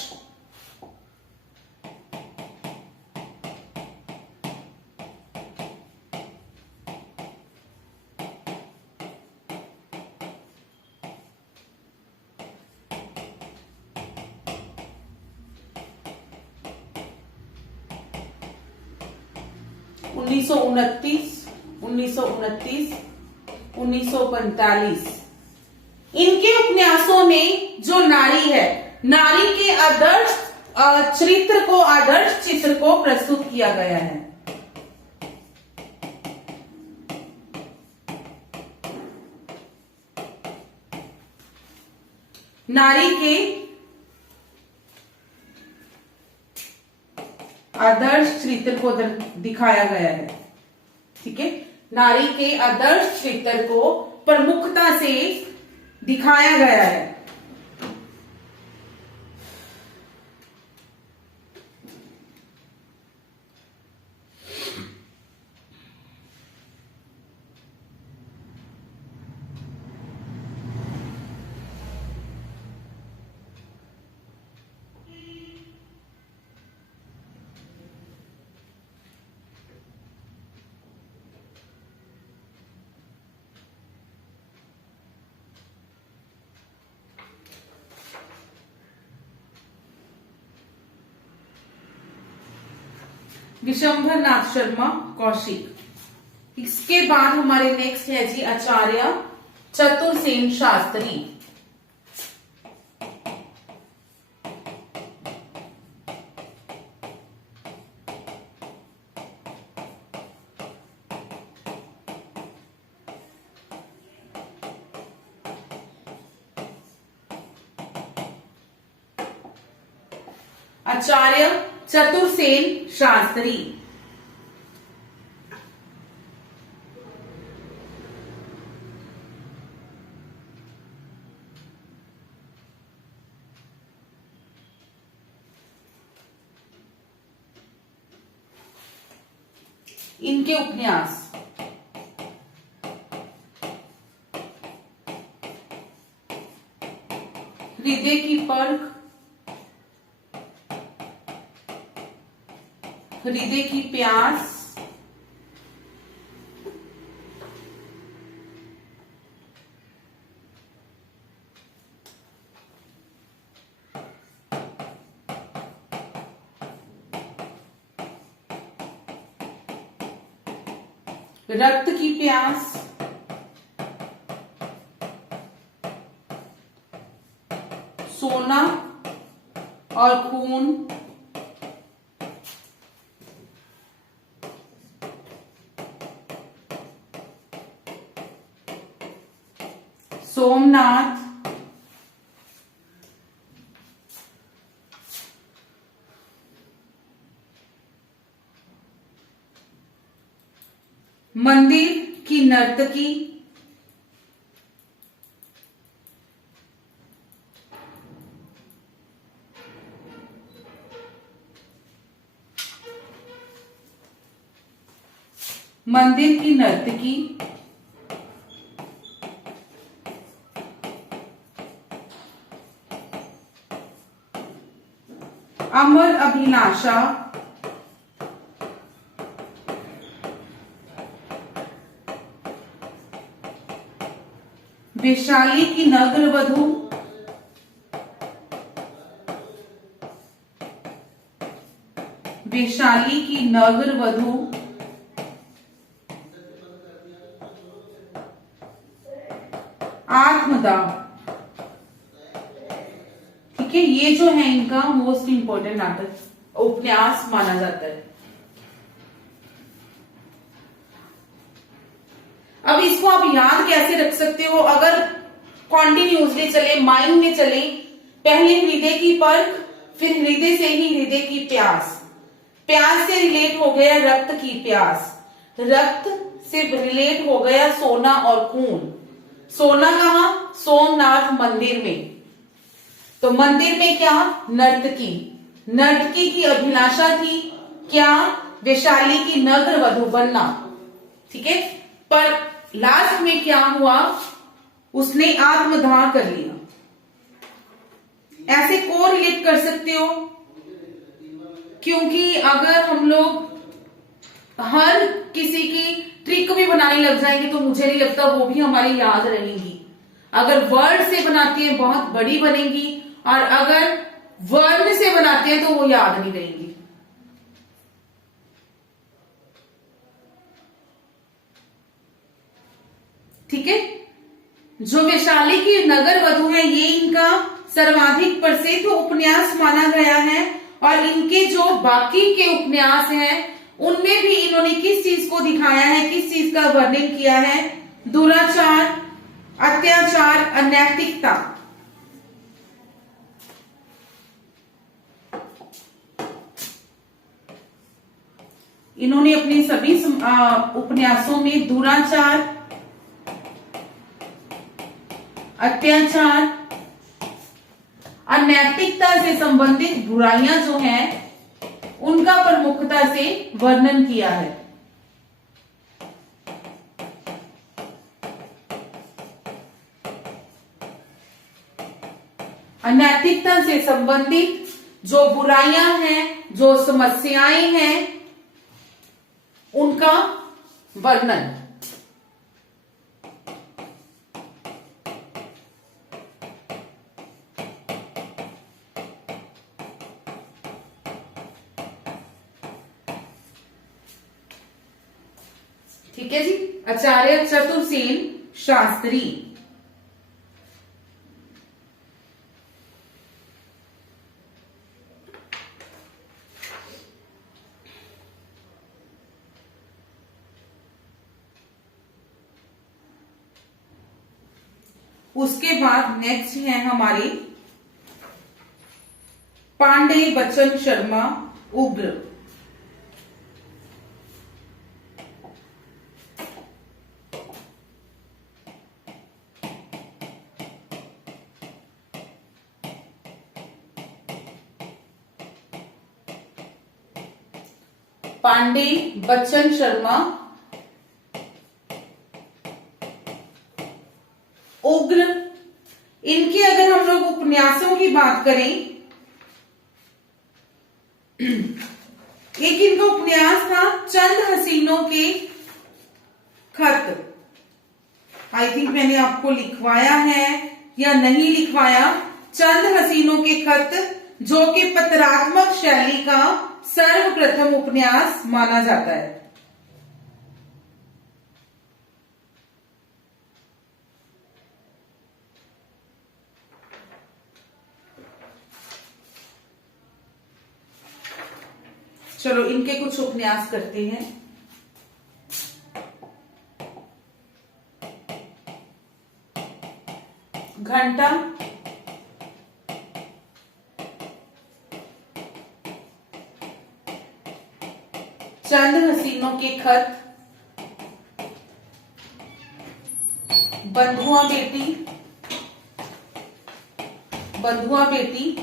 उन्नीस सौ उनतीस, 1945। इनके उपन्यासों में जो नारी है, नारी के आदर्श चित्र को प्रस्तुत किया गया है। नारी के आदर्श चरित्र को दिखाया गया है। ठीक है, नारी के आदर्श चरित्र को प्रमुखता से दिखाया गया है। विशंभर नाथ शर्मा कौशिक। इसके बाद हमारे नेक्स्ट है जी आचार्य चतुरसेन शास्त्री। आचार्य चतुरसेन शास्त्री। इनके उपन्यास हृदय की परख, हृदय की प्यास, रक्त की प्यास, सोना और खून, सोमनाथ, मंदिर की नर्तकी, मंदिर की नर्तकी, अमर अभिलाषा, वैशाली की नगर वधू, वैशाली की नगर वधू, आत्मदाह। ठीक है, ये जो है इनका मोस्ट इंपोर्टेंट नाटक उपन्यास माना जाता है। अब इसको आप याद कैसे रख सकते हो? अगर कॉन्टिन्यूसली चले, माइंड में चले, पहले हृदय की परख, फिर हृदय से ही हृदय की प्यास, प्यास से रिलेट हो गया रक्त की प्यास, रक्त से रिलेट हो गया सोना और खून। सोना कहाँ? सोमनाथ मंदिर में। तो मंदिर में क्या? नर्तकी। नर्तकी की अभिलाषा थी क्या? वैशाली की नगर वधू बनना। ठीक है, पर लास्ट में क्या हुआ? उसने आत्मदाह कर लिया। ऐसे को रिलेट कर सकते हो, क्योंकि अगर हम लोग हर किसी की ट्रिक भी बनाने लग जाएंगे तो मुझे नहीं लगता वो भी हमारी याद रहेंगी। अगर वर्ड से बनाते हैं बहुत बड़ी बनेंगी, और अगर वर्ण से बनाते हैं तो वो याद नहीं रहेंगी। ठीक है, जो वैशाली की नगर वधू है ये इनका सर्वाधिक प्रसिद्ध उपन्यास माना गया है, और इनके जो बाकी के उपन्यास हैं उनमें भी इन्होंने किस चीज को दिखाया है, किस चीज का वर्णन किया है? दुराचार, अत्याचार, अनैतिकता। इन्होंने अपने सभी उपन्यासों में दुराचार, अत्याचार, अनैतिकता से संबंधित बुराइयां जो हैं उनका प्रमुखता से वर्णन किया है। अनैतिकता से संबंधित जो बुराइयां हैं, जो समस्याएं हैं, उनका वर्णन। ठीक है जी, आचार्य चतुरसेन शास्त्री। उसके बाद नेक्स्ट है हमारे पांडे बच्चन शर्मा उग्र। पांडे बच्चन शर्मा उग्र। इनके अगर हम लोग उपन्यासों की बात करें, एक इनका उपन्यास था चंद हसीनों के खत। आई थिंक मैंने आपको लिखवाया है या नहीं लिखवाया। चंद हसीनों के खत, जो कि पत्रात्मक शैली का सर्वप्रथम उपन्यास माना जाता है। चलो इनके कुछ उपन्यास करते हैं। घंटा, चंद हसीनों के खत, बंधुआ बेटी, बंधुआ बेटी,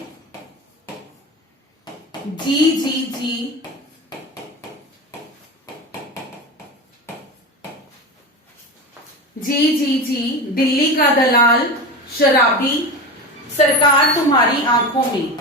जी जी जी, जी जी जी, दिल्ली का दलाल, शराबी, सरकार तुम्हारी आंखों में।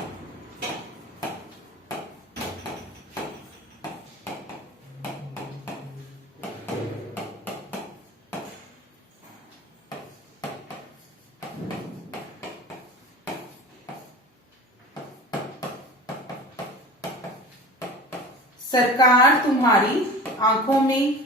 सरकार तुम्हारी आंखों में,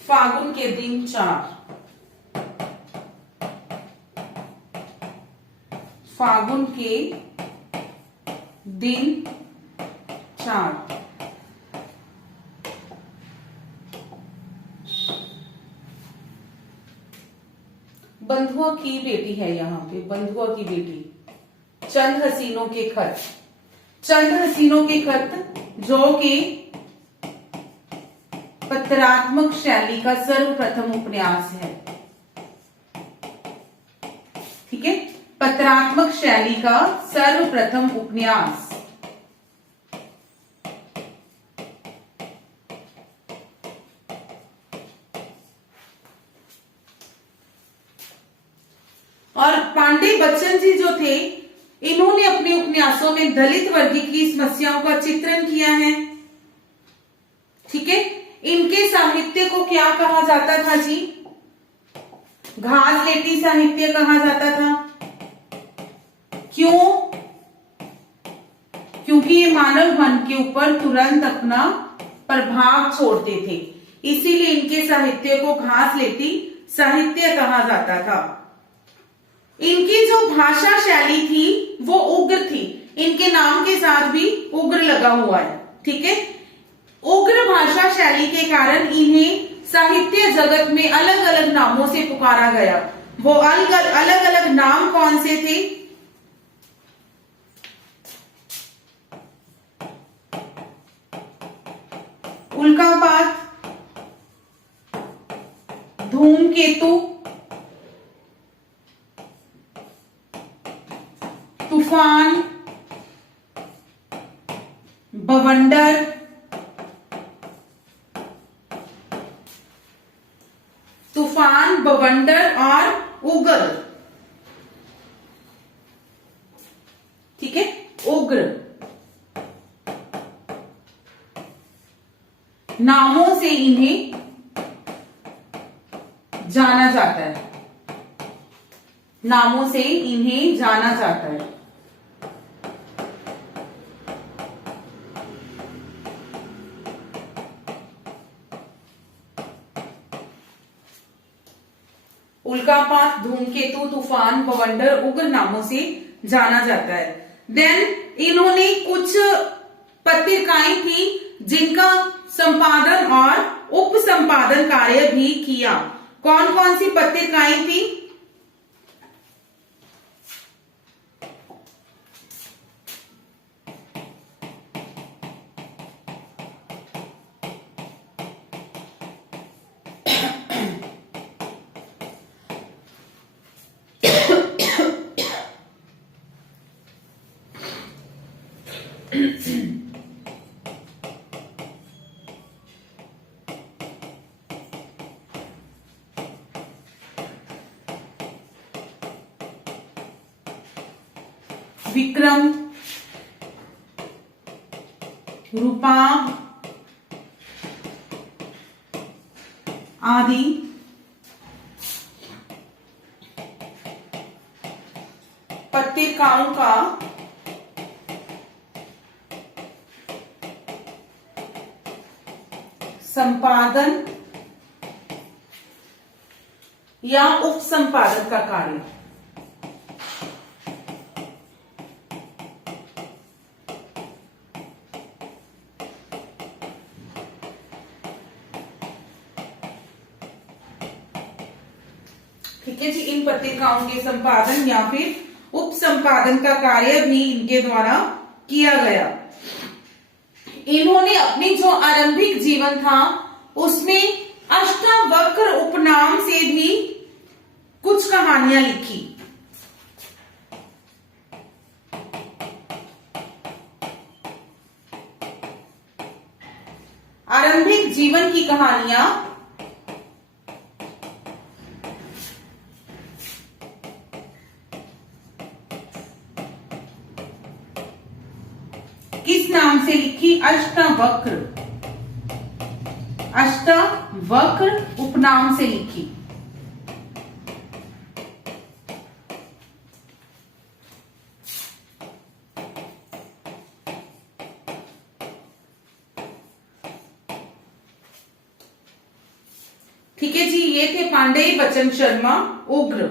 फागुन के दिन 4, फागुन के दिन 4। बंधुआ की बेटी है, यहाँ पे बंधुआ की बेटी। चंद हसीनों के खत, चंद हसीनों के खत जो कि पत्रात्मक शैली का सर्वप्रथम उपन्यास है। ठीक है, पत्रात्मक शैली का सर्वप्रथम उपन्यास। और पांडे बच्चन जी जो थे, इन्होंने अपने उपन्यासों में दलित वर्ग की समस्याओं का चित्रण किया है। ठीक है, इनके साहित्य को क्या कहा जाता था जी? घासलेटी साहित्य कहा जाता था। क्यों? क्योंकि ये मानव मन के ऊपर तुरंत अपना प्रभाव छोड़ते थे, इसीलिए इनके साहित्य को घासलेटी साहित्य कहा जाता था। इनकी जो भाषा शैली थी वो उग्र थी, इनके नाम के साथ भी उग्र लगा हुआ है। ठीक है, उग्र भाषा शैली के कारण इन्हें साहित्य जगत में अलग अलग नामों से पुकारा गया। वो अलग अलग नाम कौन से थे? उल्कापात, धूमकेतु, तूफान, बवंडर, तूफान, बवंडर और उग्र। ठीक है, उग्र नामों से इन्हें जाना जाता है, नामों से इन्हें जाना जाता है। उल्कापात, धूमकेतु, तूफान, बवंडर, उग्र नामों से जाना जाता है। देन इन्होंने कुछ पत्रिकाएं थी जिनका संपादन और उप संपादन कार्य भी किया। कौन कौन सी पत्रिकाएं थी? विक्रम, रूपाभ आदि। पत्रिकाओं का संपादन या उप संपादन का कार्य। ठीक है जी, इन पत्रिकाओं के संपादन या फिर उप संपादन का कार्य भी इनके द्वारा किया गया। इन्होंने अपनी जो आरंभिक जीवन था उसमें अष्टावक्र उपनाम से भी कुछ कहानियां लिखी। आरंभिक जीवन की कहानियां किस नाम से लिखी? अष्टावक्र, अष्टावक्र उपनाम से लिखी। ठीक है जी, ये थे पांडेय बच्चन शर्मा उग्र।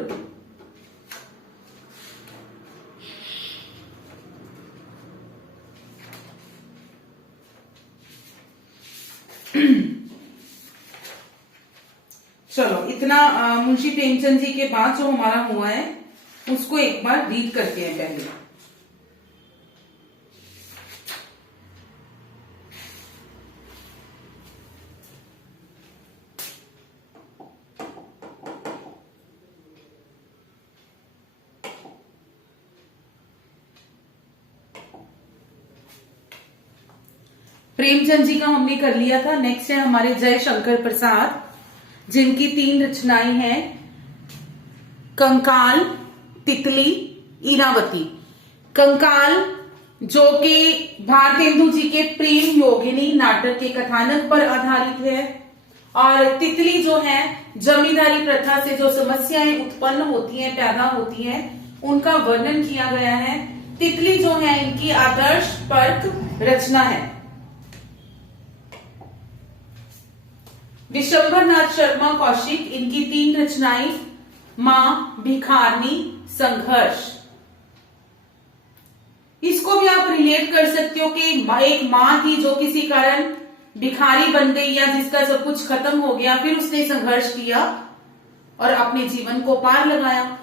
चलो इतना मुंशी प्रेमचंद जी के बाद जो हमारा हुआ है उसको एक बार रीड करते हैं पहले। प्रेमचंद जी का हमने कर लिया था। नेक्स्ट है हमारे जयशंकर प्रसाद, जिनकी 3 रचनाएं हैं, कंकाल, तितली, इरावती। कंकाल जो कि भारतेंदु जी के प्रेम योगिनी नाटक के कथानक पर आधारित है, और तितली जो है जमींदारी प्रथा से जो समस्याएं उत्पन्न होती हैं, पैदा होती हैं, उनका वर्णन किया गया है। तितली जो है इनकी आदर्श पर्क रचना है। विशंबर नाथ शर्मा कौशिक, इनकी 3 रचनाएं, मां, भिखारनी, संघर्ष। इसको भी आप रिलेट कर सकते हो कि एक मां थी जो किसी कारण भिखारी बन गई या जिसका सब कुछ खत्म हो गया, फिर उसने संघर्ष किया और अपने जीवन को पार लगाया।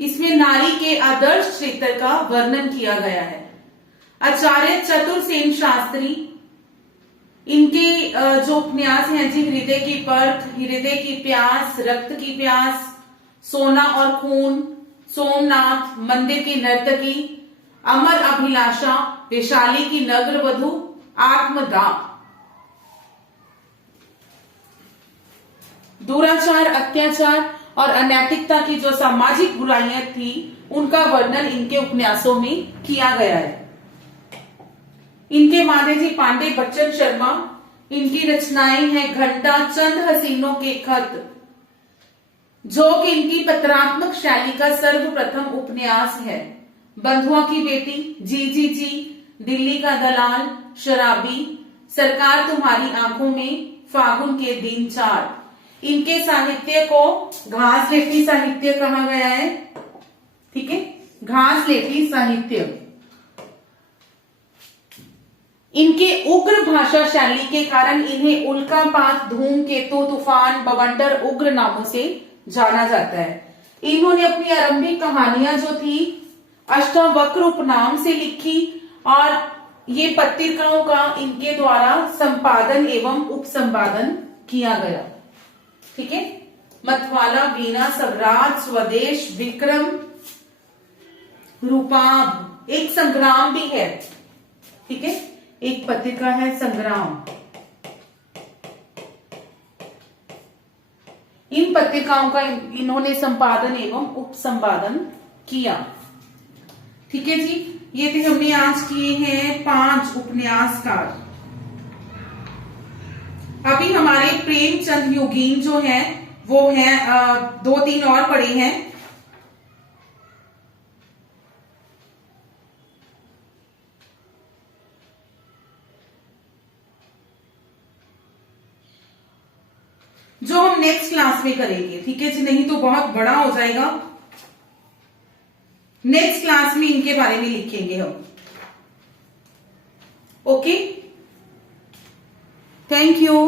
इसमें नारी के आदर्श चरित्र का वर्णन किया गया है। आचार्य चतुरसेन शास्त्री, इनके जो उपन्यास हैं जी, हृदय की परख, हृदय की प्यास, रक्त की प्यास, सोना और खून, सोमनाथ, मंदिर की नर्तकी, अमर अभिलाषा, वैशाली की नगरवधु, आत्मदाह। दुराचार, अत्याचार और अनैतिकता की जो सामाजिक बुराइयां थी, उनका वर्णन इनके उपन्यासों में किया गया है। इनके माधे जी पांडे बच्चन शर्मा, इनकी रचनाएं हैं घंटा, चंद हसीनों के खत, जो कि इनकी पत्रात्मक शैली का सर्वप्रथम उपन्यास है। बंधुआ की बेटी, जी जी जी, दिल्ली का दलाल, शराबी, सरकार तुम्हारी आंखों में, फागुन के दिन 4। इनके साहित्य को घासलेटी साहित्य कहा गया है। ठीक है, घासलेटी साहित्य। इनके उग्र भाषा शैली के कारण इन्हें उल्कापात, धूमकेतु, तूफान, बवंडर, उग्र नामों से जाना जाता है। इन्होंने अपनी आरंभिक कहानियां जो थी अष्टावक्र उपनाम से लिखी, और ये पत्रिकाओं का इनके द्वारा संपादन एवं उपसंपादन किया गया। ठीक है, मतवाला, वीणा, स्वराज, स्वदेश, विक्रम, रूपाब, एक संग्राम भी है। ठीक है, एक पत्रिका है संग्राम। इन पत्रिकाओं का इन्होंने संपादन एवं उपसंपादन किया। ठीक है जी, ये थे हमने आज किए हैं 5 उपन्यासकार। अभी हमारे प्रेमचंद योगीन जो है वो है 2-3 और पढ़े हैं। जो हम नेक्स्ट क्लास में करेंगे। ठीक है जी, नहीं तो बहुत बड़ा हो जाएगा। नेक्स्ट क्लास में इनके बारे में लिखेंगे हम। Okay, thank you.